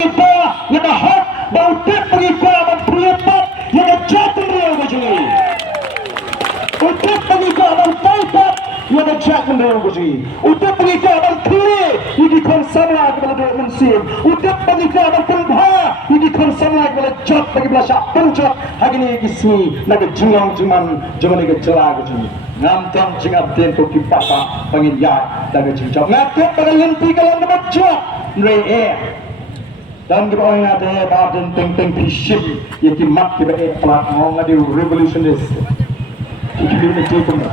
Yang hak bautik pengikut berlipat yang jatuh real baju. Untuk pengikut taipat yang jatuh real baju. Untuk pengikut clear yang dikonsamlah kepada dua musim. Untuk pengikut pengha yang dikonsamlah kepada jat bagi belasah penjat hari ini kismi naga jengong jangan naga celah baju. Ngantang jengap den ko kipapa pangin ya daga jingjap ngakep pada lempi kalau nama jat re dan kita orang ada Ardent teng pishim yang kimak kita plat orang ada Revolutionist kita ni cukup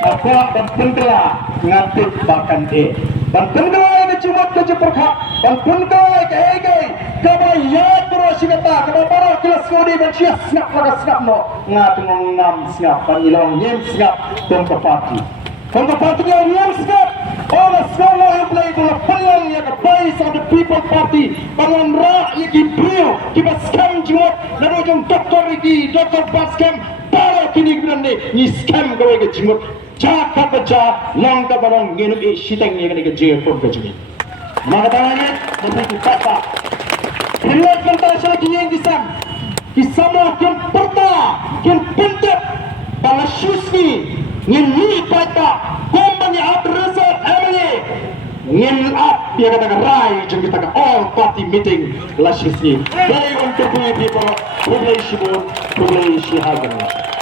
apa dan pentela ngatik bahkan dan pentela yang cuma kerja perkah dan pentela kaba ya terus kata kaba para kelas kodi dan sia snap laga snap no ngating ngam snap panilong nyem snap tongka party yang nyem snap orang semua yang play bola pelang yang base of the people party bangun rak yang kibriu kita scam jumot lalu jom doktor bascam para kini berani ni scam kau yang jumot cakap baca langkah barang ngenu shiteng yang ni kerja pun kerja mana tangannya begitu kata lihat mentara lagi yang kisam yang perta yang pentek bala syusni ngini kata kompani adresa ngin up dia kata rai jeng kita all party meeting lasisni dari untuk people Khublei Shibun Khublei Shibun